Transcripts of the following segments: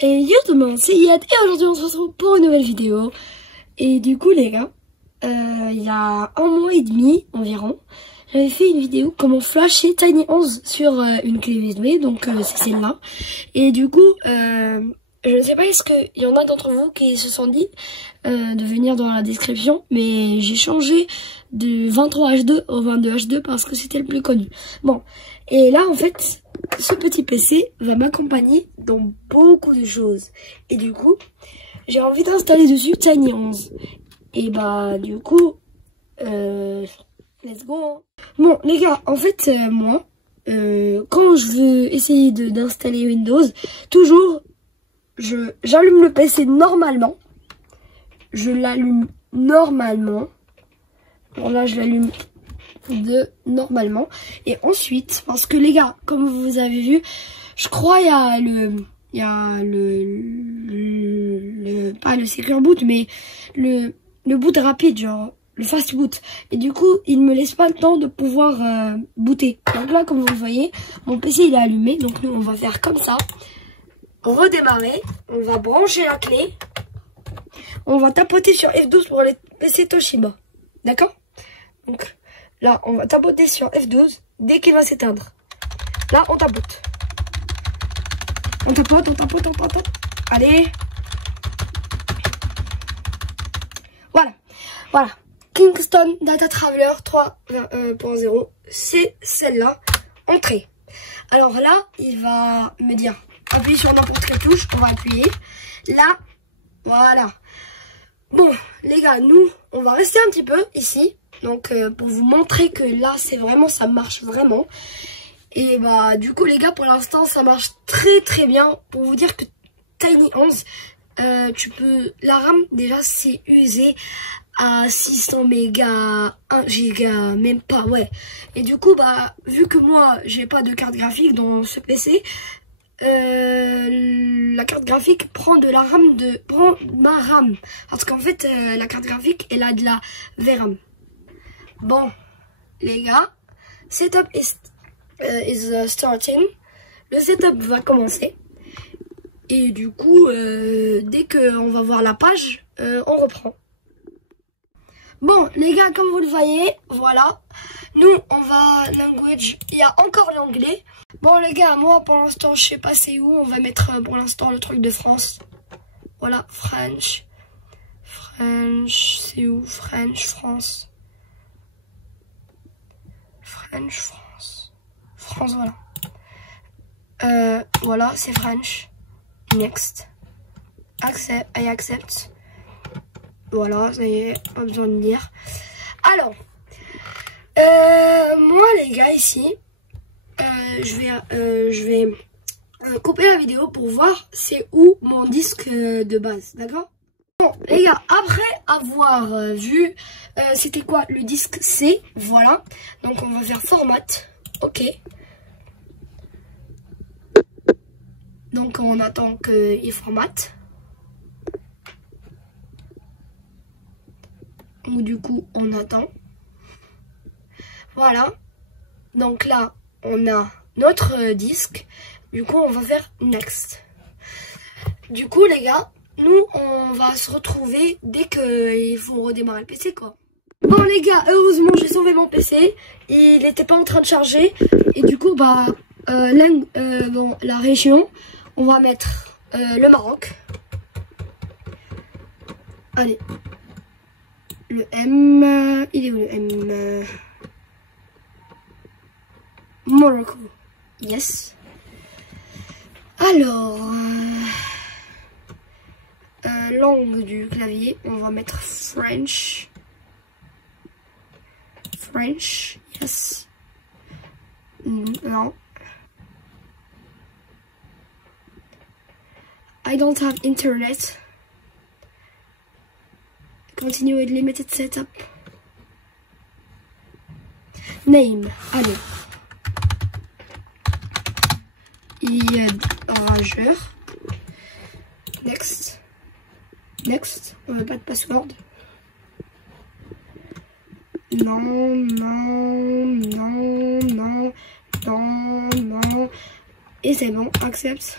Et yo tout le monde, c'est Yad et aujourd'hui on se retrouve pour une nouvelle vidéo. Et du coup les gars, il y a un mois et demi environ, j'avais fait une vidéo comment flasher Tiny 11 sur une clé USB, donc c'est celle-là. Et du coup, je ne sais pas, est-ce qu'il y en a d'entre vous qui se sont dit de venir dans la description, mais j'ai changé du 23H2 au 22H2 parce que c'était le plus connu. Bon, et là en fait, ce petit PC va m'accompagner dans beaucoup de choses. Et du coup, j'ai envie d'installer dessus Tiny 11. Et bah du coup, let's go hein. Bon les gars, en fait moi, quand je veux essayer d'installer Windows, toujours j'allume le PC normalement. Je l'allume normalement. Bon là je l'allume normalement. Et ensuite, parce que les gars, comme vous avez vu, je crois il y a pas le secure boot, mais le boot rapide, genre le fast boot. Et du coup, il me laisse pas le temps de pouvoir booter. Donc là, comme vous le voyez, mon PC il est allumé. Donc nous, on va faire comme ça. Redémarrer. On va brancher la clé. On va tapoter sur F12 pour les PC Toshiba. D'accord? Donc là, on va tapoter sur F12 dès qu'il va s'éteindre. Là, on tapote. On tapote, on tapote, on tapote. Allez. Voilà. Kingston Data Traveler 3.0. C'est celle-là. Entrée. Alors là, il va me dire, appuyer sur n'importe quelle touche. On va appuyer. Là, voilà. Bon, les gars, nous, on va rester un petit peu ici. Donc, pour vous montrer que là, c'est vraiment, ça marche vraiment. Et bah, du coup, les gars, pour l'instant, ça marche très très bien. Pour vous dire que Tiny 11, la RAM, déjà, c'est usé à 600 mégas, 1 giga, même pas, ouais. Et du coup, bah, vu que moi, j'ai pas de carte graphique dans ce PC, la carte graphique prend de la RAM prend ma RAM. Parce qu'en fait, la carte graphique, elle a de la VRAM. Bon, les gars, setup is starting. Le setup va commencer. Et du coup, dès qu'on va voir la page, on reprend. Bon, les gars, comme vous le voyez, voilà. Nous, on va language. Il y a encore l'anglais. Bon, les gars, moi, pour l'instant, je sais pas c'est où. On va mettre, pour l'instant, le truc de France. Voilà, French. French, c'est où? French, France. French, France. France, voilà. Voilà, c'est French. Next. Accept, I accept. Voilà, ça y est, pas besoin de lire. Alors, moi les gars ici, je vais couper la vidéo pour voir c'est où mon disque de base, d'accord? Bon les gars, après avoir vu c'était quoi le disque C, voilà. Donc on va faire format, ok. Donc on attend qu'il formate. Ou du coup on attend. Voilà. Donc là on a notre disque. Du coup on va faire next. Du coup les gars, nous on va se retrouver dès qu'il faut redémarrer le PC quoi. Bon les gars, heureusement j'ai sauvé mon PC. Il n'était pas en train de charger. Et du coup bah bon, la région, on va mettre le Maroc. Allez. Le M, il est où le M? Morocco, yes. Alors, langue du clavier, on va mettre French. French, yes. Non. I don't have internet. Continue with limited setup. Name, allez. Rageur. Next. Next. On veut pas de password. Non, non, non, non, non, non. Et c'est bon, accept.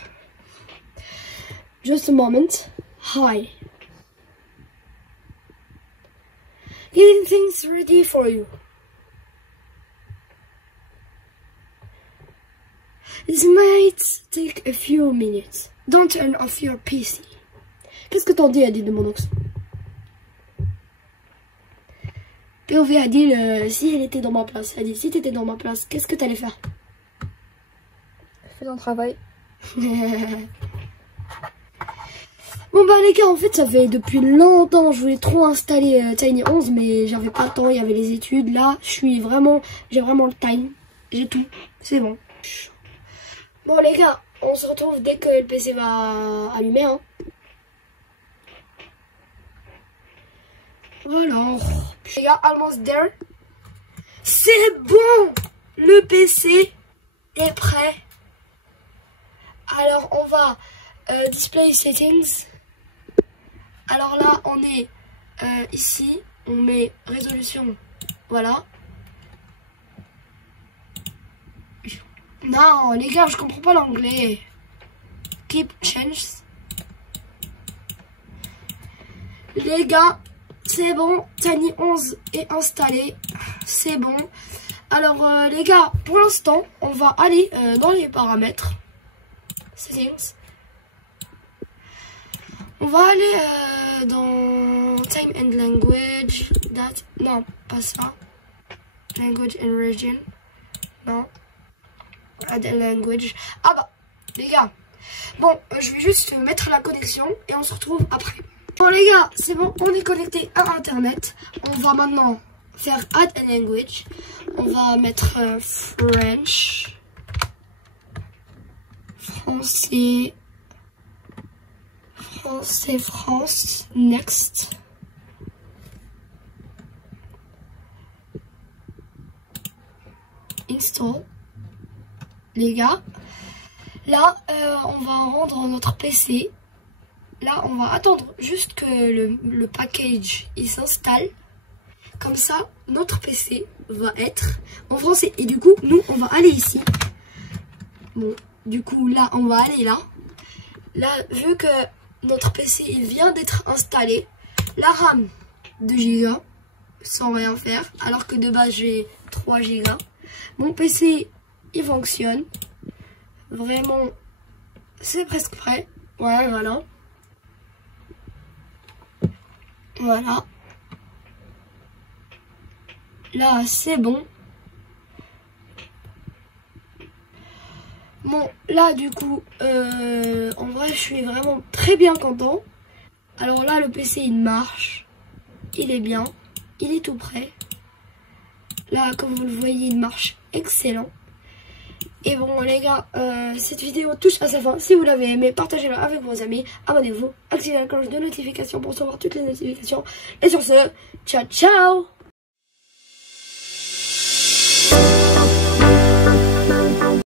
Just a moment. Hi. Getting things ready for you. This might take a few minutes. Don't turn off your PC. Qu'est-ce que t'en dis, Adil de Monox? POV Adil, si elle était dans ma place, Adil, si t'étais dans ma place, qu'est-ce que t'allais faire? Fais ton travail. Bon bah les gars, en fait ça fait depuis longtemps, je voulais trop installer Tiny 11 mais j'avais pas le temps, il y avait les études. Là j'ai vraiment le time, j'ai tout, c'est bon. Bon les gars, on se retrouve dès que le PC va allumer hein. Voilà, les gars, almost there. C'est bon, le PC est prêt. Alors on va display settings. Alors là on est ici, on met résolution, voilà. Non les gars, je comprends pas l'anglais. Keep change. Les gars, c'est bon, Tiny 11 est installé, c'est bon. Alors les gars, pour l'instant on va aller dans les paramètres. Settings. On va aller dans Time and Language. Non, pas ça. Language and Region. Non. Add a language. Ah bah, les gars. Bon, je vais juste mettre la connexion et on se retrouve après. Bon les gars, c'est bon, on est connecté à Internet. On va maintenant faire Add a language. On va mettre French. Français, France, next. Install. Les gars, là, on va rendre notre PC. Là, on va attendre juste que le package il s'installe. Comme ça, notre PC va être en français. Et du coup, nous, on va aller ici. Bon. Du coup, là, on va aller là. Là, vu que notre PC il vient d'être installé, la RAM 2 Go sans rien faire, alors que de base j'ai 3 Go. Mon PC, il fonctionne. Vraiment, c'est presque prêt. Ouais, voilà. Voilà. Là, c'est bon. Bon, là, du coup, en vrai, je suis vraiment très bien content. Alors là, le PC, il marche. Il est bien. Il est tout prêt. Là, comme vous le voyez, il marche excellent. Et bon, les gars, cette vidéo touche à sa fin. Si vous l'avez aimé, partagez-la avec vos amis. Abonnez-vous. Activez la cloche de notification pour recevoir toutes les notifications. Et sur ce, ciao, ciao!